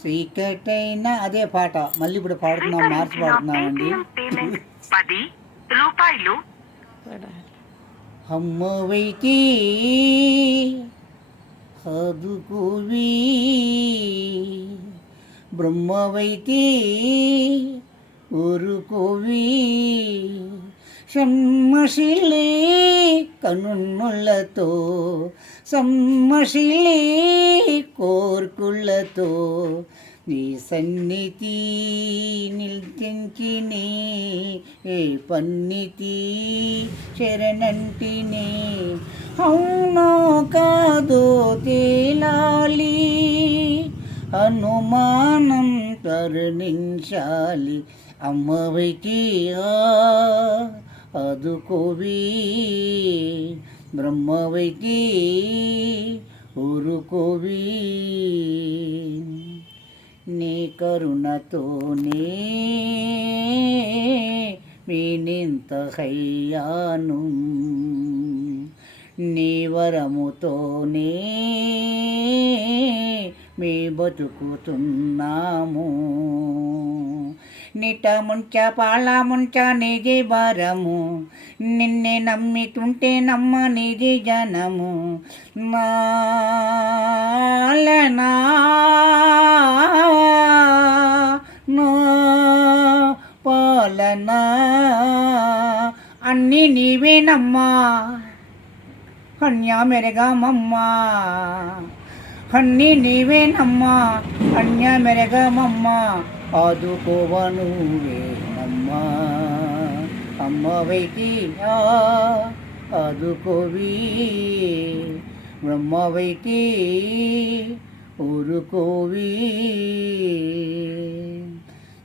చీకటైనా అదే పాట మళ్ళీ ఇప్పుడు పాడుతున్నాం, మార్చి పాడుతున్నామండి. రూపాయలు అమ్మవైతే ఆదుకోవి, బ్రహ్మవైతే ఊరుకోవి, సమ్మశిలే కనున్నులతో, సమ్మశిలే కోర్కులతో నీ సన్నిధి నిల్చించినే ఏ పన్నితి శరణంటినే. అవునో కాదో తేలాలి, అనుమానం కరుణించాలి. అమ్మవైకి ఆదుకోవి, బ్రహ్మవైకి ఊరుకోవి. నీ కరుణతోనే మీనింత హయ్యాను, నీ వరముతోనే మీ బతుకుతున్నాము. నిట ముంచ పాళ ముంచ నిజి భారము, నిన్నే నమ్మితుంటే నమ్మ నిజి జనము. నాలనా పాలనా అన్నీ నీవేనమ్మా, కన్యా మెరగమమ్మా. అన్నీ నీవేనమ్మా, కన్యా మెరగమమ్మా. ఆదుకోవ నువ్వేనమ్మా, అమ్మవైకి ఆదుకోవి, బ్రహ్మవైకి ఊరుకోవి.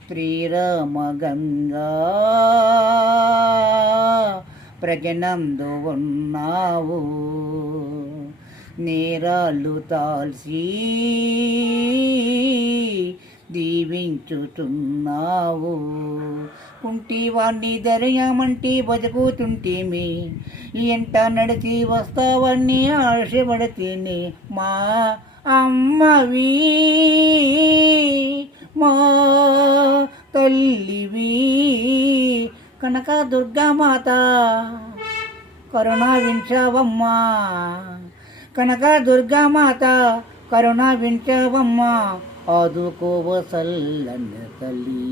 శ్రీరామగంగా ప్రజనందు ఉన్నావు, నేరాళ్ళు తాల్సి దీవించుతున్నావు. కుంటివాణ్ణి దర్యామంటి బతుకుతుంటేమి, ఎంట నడిచి వస్తావని ఆశపడితేనే. మా అమ్మవి మా తల్లివి కనక దుర్గామాత కరుణావించవమ్మా, కనక దుర్గామాత కరుణావించవమ్మా. ఆదుకోవ సల్లన్న తల్లి.